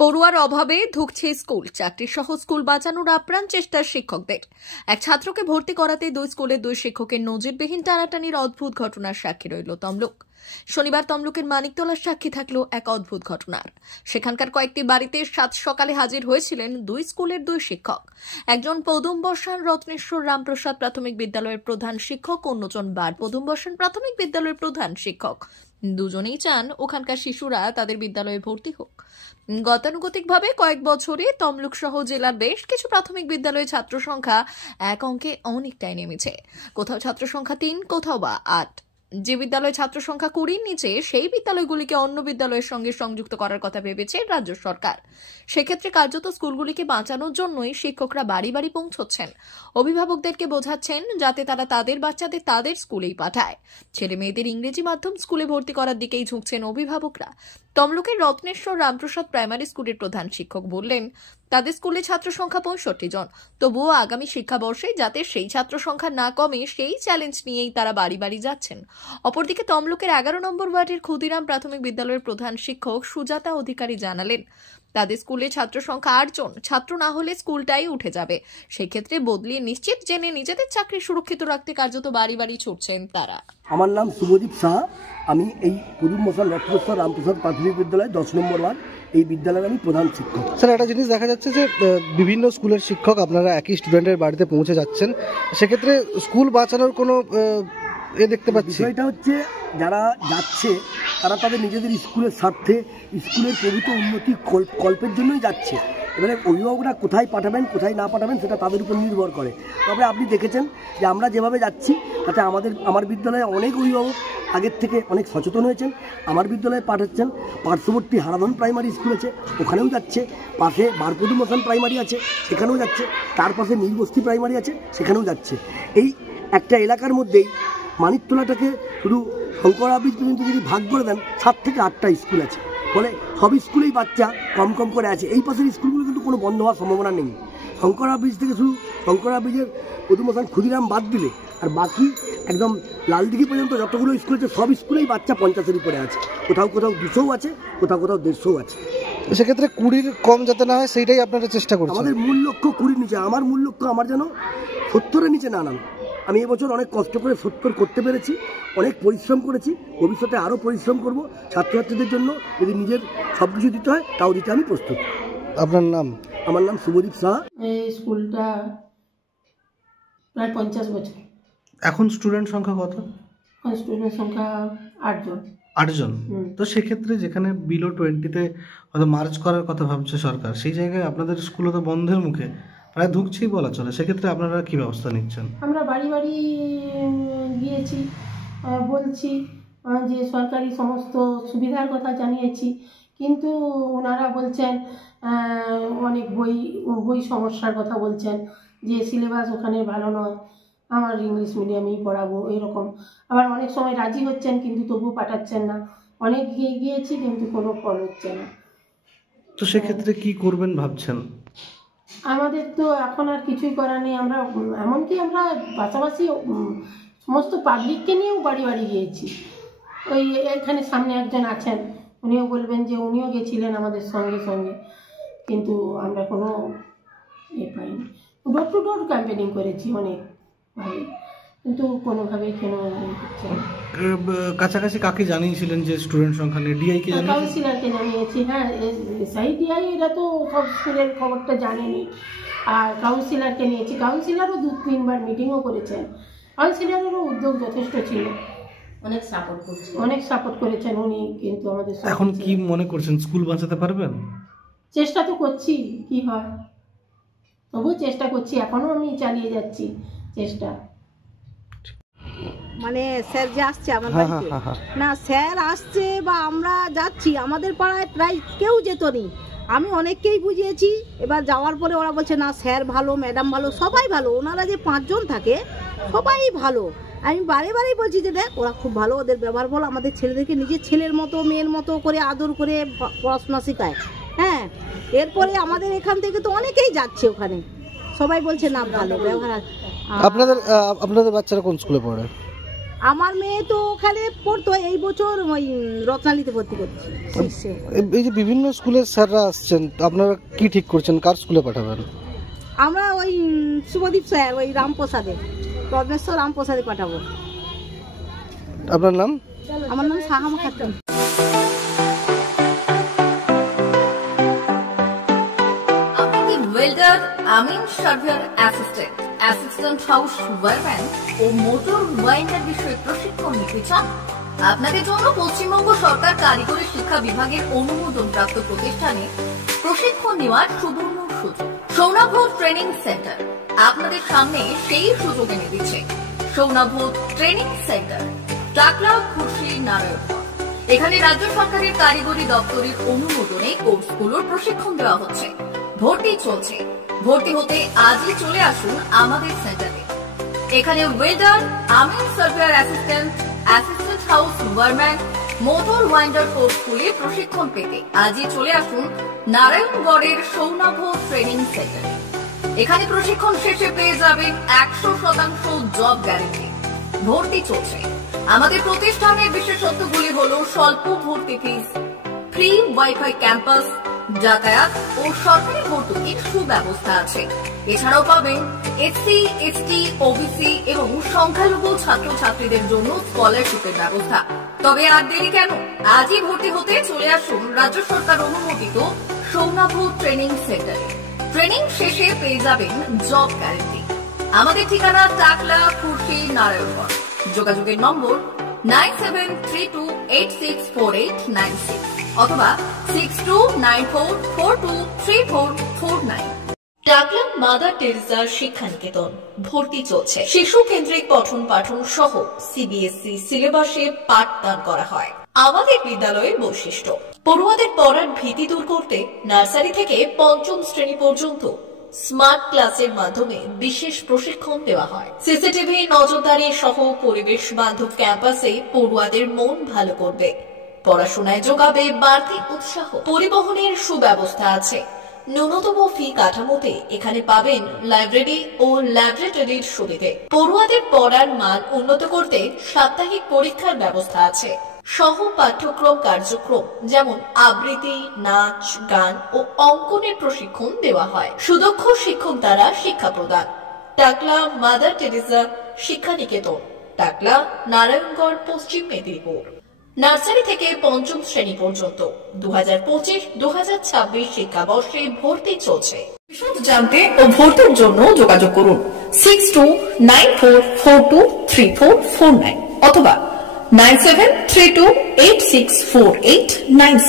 পড়ুয়ার অভাবে ধুঁকছে স্কুল, চাকরি সহ স্কুল বাঁচানোর আপ্রাণ চেষ্টা শিক্ষকদের। এক ছাত্রকে ভর্তি করাতে দুই স্কুলের দুই শিক্ষকের নজিরবিহীন টানাটানির অদ্ভুত ঘটনার সাক্ষী রইল তমলুক। শনিবার তমলুকের মানিকতলার সাক্ষী থাকলো এক অদ্ভুত ঘটনার। সেখানকার কয়েকটি বাড়িতে সাত সকালে হাজির হয়েছিলেন দুই স্কুলের দুই শিক্ষক। একজন পদুম বসান রত্নেশ্বর রামপ্রসাদ প্রাথমিক বিদ্যালয়ের প্রধান শিক্ষক, অন্যজন বার পদুম বসান প্রাথমিক বিদ্যালয়ের প্রধান শিক্ষক। দুজনেই চান ওখানকার শিশুরা তাদের বিদ্যালয়ে ভর্তি হোক। গতানুগতিকভাবে কয়েক বছরে তমলুক সহ জেলার বেশ কিছু প্রাথমিক বিদ্যালয়ে ছাত্র সংখ্যা এক অঙ্কে অনেকটাই নেমেছে। কোথাও ছাত্র সংখ্যা 3, কোথাও বা 8। যে বিদ্যালয়ে ছাত্র সংখ্যা 20-র নিচে, সেই বিদ্যালয়গুলিকে অন্য বিদ্যালয়ের সঙ্গে সংযুক্ত করার কথা ভেবেছে রাজ্য সরকার। সেক্ষেত্রে কার্যত স্কুলগুলিকে বাঁচানোর জন্যই শিক্ষকরা বাড়ি বাড়ি পৌঁছচ্ছেন, অভিভাবকদেরকে বোঝাচ্ছেন যাতে তারা তাদের বাচ্চাদের তাদের স্কুলেই পাঠায়। ছেলে মেয়েদের ইংরেজি মাধ্যম স্কুলে ভর্তি করার দিকেই ঝুঁকছেন অভিভাবকরা। তমলুকের রত্নেশ্বর রামপ্রসাদ প্রাইমারি স্কুলের প্রধান শিক্ষক বললেন, তাদের স্কুলে ছাত্র সংখ্যা 65 জন, তবুও আগামী শিক্ষাবর্ষে যাতে সেই ছাত্র সংখ্যা না কমে সেই চ্যালেঞ্জ নিয়েই তারা বাড়ি বাড়ি যাচ্ছেন। অপরদিকে তমলুকের 11 নম্বর ওয়ার্ডের ক্ষুদিরাম প্রাথমিক বিদ্যালয়ের প্রধান শিক্ষক সুজাতা অধিকারী জানালেন, তাদের স্কুলে ছাত্র সংখ্যা 8 জন, ছাত্র না হলে স্কুলটাই উঠে যাবে। সেক্ষেত্রে বদলিয়ে নিশ্চিত জেনে নিজেদের চাকরি সুরক্ষিত রাখতে কার্যত বাড়ি বাড়ি ছুটছেন তারা। আমার নাম শুভদীপ সাহা, আমি এই পদুম বসান রত্নেশ্বর রামপ্রসাদ প্রাথমিক বিদ্যালয় 10 নম্বর ওয়ার্ড, এই বিদ্যালয়ের আমি প্রধান শিক্ষক। স্যার, একটা জিনিস দেখা যাচ্ছে যে বিভিন্ন স্কুলের শিক্ষক আপনারা একই স্টুডেন্টের বাড়িতে পৌঁছে যাচ্ছেন, সেক্ষেত্রে স্কুল বাঁচানোর কোনো দেখতে পাচ্ছি। বিষয়টা হচ্ছে, যারা যাচ্ছে তারা তাদের নিজেদের স্কুলের স্বার্থে, স্কুলের প্রভূত উন্নতি কল্পের জন্যই যাচ্ছে। এবারে অভিভাবকরা কোথায় পাঠাবেন কোথায় না পাঠাবেন সেটা তাদের উপর নির্ভর করে। তবে আপনি দেখেছেন যে আমরা যেভাবে যাচ্ছি তাতে আমার বিদ্যালয়ে অনেক অভিভাবক আগের থেকে অনেক সচেতন হয়েছেন, আমার বিদ্যালয়ে পাঠাচ্ছেন। পার্শ্ববর্তী হারাধন প্রাইমারি স্কুল আছে, ওখানেও যাচ্ছে। পাশে বারপদুম বসান প্রাইমারি আছে, সেখানেও যাচ্ছে। তার পাশে নীলবস্তি প্রাইমারি আছে, সেখানেও যাচ্ছে। এই একটা এলাকার মধ্যেই মানিকতলাটাকে শুধু শঙ্করাবৃত পর্যন্ত যদি ভাগ করে দেন, 7 থেকে 8টা স্কুল আছে। ফলে সব স্কুলেই বাচ্চা কম কম করে আছে। এই পাশের স্কুলগুলো কিন্তু কোনো বন্ধ হওয়ার সম্ভাবনা নেই। শঙ্করাবৃত থেকে শুধু শঙ্করাবৃতের পদুম বসান ক্ষুদিরাম বাদ দিলে আর বাকি একদম লালদিঘি পর্যন্ত যতগুলো স্কুল আছে সব স্কুলেই বাচ্চা 50-এরই পরে আছে। কোথাও কোথাও 200 আছে, কোথাও কোথাও 150 আছে। সেক্ষেত্রে 20-র কম যাতে না হয় সেইটাই আপনারা চেষ্টা করছেন। আমাদের মূল লক্ষ্য 20-র নিচে। আমার মূল লক্ষ্য আমার যেন 70-এর নিচে না নাম। আমি এবছর অনেক কষ্ট করে 70 করতে পেরেছি, অনেক পরিশ্রম করেছি, ভবিষ্যতে আরও পরিশ্রম করব ছাত্রছাত্রীদের জন্য। যদি নিজের সব কিছু দিতে হয় তাও দিতে আমি প্রস্তুত। আপনার নাম? আমার নাম শুভদীপ সাহা। এই স্কুলটা প্রায় 50 বছর। এখন স্টুডেন্ট সংখ্যা কত? স্টুডেন্ট সংখ্যা 8 জন। 8 জন। তো সেক্ষেত্রে যেখানে বিলো 20-তে হয়তো মার্চ করার কথা ভাবছে সরকার, সেই জায়গায় আপনাদের স্কুলও তো বন্ধের মুখে, প্রায় ধুঁকছেই বলা চলে। সেক্ষেত্রে আপনারা কী ব্যবস্থা নিচ্ছেন? আমরা বাড়ি বাড়ি গিয়েছি, বলছি যে সরকারি সমস্ত সুবিধার কথা জানিয়েছি, কিন্তু ওনারা বলছেন অনেক বই সমস্যার কথা বলছেন, যে সিলেবাস ওখানে ভালো নয়, আমার ইংলিশ মিডিয়ামেই পড়াবো এরকম। আবার অনেক সময় রাজি হচ্ছেন কিন্তু তবুও পাঠাচ্ছেন না। অনেক গিয়েছি কিন্তু কোনো ফল হচ্ছে না। তো সেক্ষেত্রে কি করবেন ভাবছেন? আমাদের তো এখন আর কিছুই করার নেই। আমরা এমনকি আমরা পাশাপাশি সমস্ত পাবলিককে নিয়েও বাড়ি বাড়ি গিয়েছি। ওই এখানে সামনে একজন আছেন, উনিও বলবেন যে উনিও গেছিলেন আমাদের সঙ্গে সঙ্গে, কিন্তু আমরা কোনো পাইনি। ডোর টু ডোর ক্যাম্পেনিং করেছি অনেকভাবে, কিন্তু কোনোভাবেই কেন হচ্ছে না। কাছাকাছি কাকে জানিয়েছিলেন যে স্টুডেন্ট সংখ্যা নেই? ডিআইকে জানিয়েছি, কাউন্সিলরকে জানিয়েছি। হ্যাঁ, এসআই ডিআই এরা তো সব স্কুলের খবরটা জানেনি। আর কাউন্সিলরকে নিয়েছি, কাউন্সিলরও 2-3 বার মিটিংও করেছেন। কাউন্সিলরেরও উদ্যোগ যথেষ্ট ছিল, অনেক সাপোর্ট করেছেন উনি। কিন্তু আমাদের এখন কি মনে করছেন, স্কুল বাঁচাতে পারবেন? চেষ্টা তো করছি, কি হয় তবুও চেষ্টা করছি, এখনও আমি চালিয়ে যাচ্ছি চেষ্টা। মানে স্যার যে আসছে আমার বাড়িতে, না স্যার আসছে বা আমরা যাচ্ছি, আমাদের পাড়ায় প্রায় কেউ যেত নি। আমি অনেককেই বুঝিয়েছি, এবার যাওয়ার পরে ওরা বলছে না স্যার ভালো, ম্যাডাম ভালো, সবাই ভালো। ওনারা যে 5 জন থাকে সবাই ভালো। আমি বারে বারেই বলছি যে দেখ ওরা খুব ভালো, ওদের ব্যবহার ভালো, আমাদের ছেলেদেরকে নিজের ছেলের মতো মেয়ের মতো করে আদর করে পড়াশোনা শেখায়। হ্যাঁ, এরপরে আমাদের এখান থেকে তো অনেকেই যাচ্ছে ওখানে, সবাই বলছে না ভালো ব্যবহার। আপনাদের বাচ্চারা কোন স্কুলে পড়ে? আমার মেয়ে তো ওখানে পড়তো, এই বছর ওই রত্নালিতে ভর্তি করছি। এই যে বিভিন্ন স্কুলের স্যাররা আসছেন, আপনারা কি ঠিক করছেন কার স্কুলে পাঠাবেন? আমরা ওই শুভদীপ স্যার, ওই রামপ্রসাদে, পদ্মেশ্বর রামপ্রসাদে পাঠাবো। আপনার নাম? আমার নাম সাহামা খাতুন। ওয়েল্ডার, আমিন surveyor assistant, assistant house wireman ও মোটর ওয়াইন্ডার বিষয়ে প্রশিক্ষণ নিতে চান? আপনাদের জন্য পশ্চিমবঙ্গ সরকার কারিগরি শিক্ষা বিভাগের অনুমোদনপ্রাপ্ত প্রতিষ্ঠানে প্রশিক্ষণ নেওয়ার সুবর্ণ সুযোগ। সৌনাভ ট্রেনিং সেন্টার আপনাদের সামনে সেই সুযোগ এনে দিচ্ছে। সৌনাভ ট্রেনিং সেন্টার, টাকলা, খুরশি, নারায়ণগঞ্জ। এখানে রাজ্য সরকারের কারিগরি দপ্তরের অনুমোদনে কোর্সগুলোর প্রশিক্ষণ দেওয়া হচ্ছে। ভর্তি চলছে। ভর্তি হতে আজই চলে আসুন আমাদের সেন্টারে। এখানে ওয়েল্ডার, আমিন surveyor assistant, assistant house wireman, motor winder কোর্সগুলির প্রশিক্ষণ পেতে আজই চলে আসুন নারায়ণগড়ের সৌনাভ ট্রেনিং সেন্টারে। এখানে প্রশিক্ষণ শেষে পেয়ে যাবেন 100% জব গ্যারেন্টি। ভর্তি চলছে। আমাদের প্রতিষ্ঠানের বিশেষত্বগুলি হলো স্বল্প ভর্তি ফিস, ফ্রি ওয়াইফাই ক্যাম্পাস, যাতায়াত ও সরকারি ভর্তুকির সুব্যবস্থা আছে। এছাড়াও পাবেন এসসি, এসটি, ওবিসি এবং সংখ্যালঘু ছাত্রছাত্রীদের জন্য স্কলারশিপের ব্যবস্থা। তবে আর দেরি কেন, আজই ভর্তি হতে চলে আসুন রাজ্য সরকার অনুমোদিত সৌনাভ ট্রেনিং সেন্টারে। ট্রেনিং শেষে পেয়ে যাবেন জব গ্যারেন্টি। আমাদের ঠিকানা টাকলা, খুরশি, নারায়ণগঞ্জ। যোগাযোগের নম্বর 9732864896 অথবা 6294423449। টাকলা মাদার টেরেসা শিক্ষানিকেতন। ভর্তি চলছে। শিশু কেন্দ্রিক পঠন পাঠন সহ সিবিএসই সিলেবাসে পাঠদান করা হয়। আমাদের বিদ্যালয়ের বৈশিষ্ট্য: পড়ুয়াদের পড়ার ভীতি দূর করতে নার্সারি থেকে পঞ্চম শ্রেণী পর্যন্ত স্মার্ট ক্লাসের মাধ্যমে বিশেষ প্রশিক্ষণ দেওয়া হয়। সিসিটিভি নজরদারি সহ পরিবেশ বান্ধব ক্যাম্পাসে পড়ুয়াদের মন ভালো করবে, পড়াশোনায় যোগাবে বাড়তি উৎসাহ। পরিবহনের সুব্যবস্থা আছে। ন্যূনতম ফি কাঠামোতে এখানে পাবেন লাইব্রেরি ও ল্যাবরেটরির সুবিধে। পড়ুয়াদের পড়ার মান উন্নত করতে সাপ্তাহিক পরীক্ষার ব্যবস্থা আছে। সহ পাঠ্যক্রম কার্যক্রম যেমন আবৃত্তি, নাচ, গান ও অঙ্কনের প্রশিক্ষণ দেওয়া হয়। সুদক্ষ শিক্ষক দ্বারা শিক্ষা প্রদান। টাকলা মাদার টেরেসা শিক্ষানিকেতন, টাকলা, নারায়ণগড়, পশ্চিম মেদিনীপুর। নার্সারি থেকে পঞ্চম শ্রেণী পর্যন্ত 2025-2026 শিক্ষাবর্ষে ভর্তি চলছে। বিশদ জানতে ও ভর্তির জন্য যোগাযোগ করুন 6294423449 অথবা 9732864896।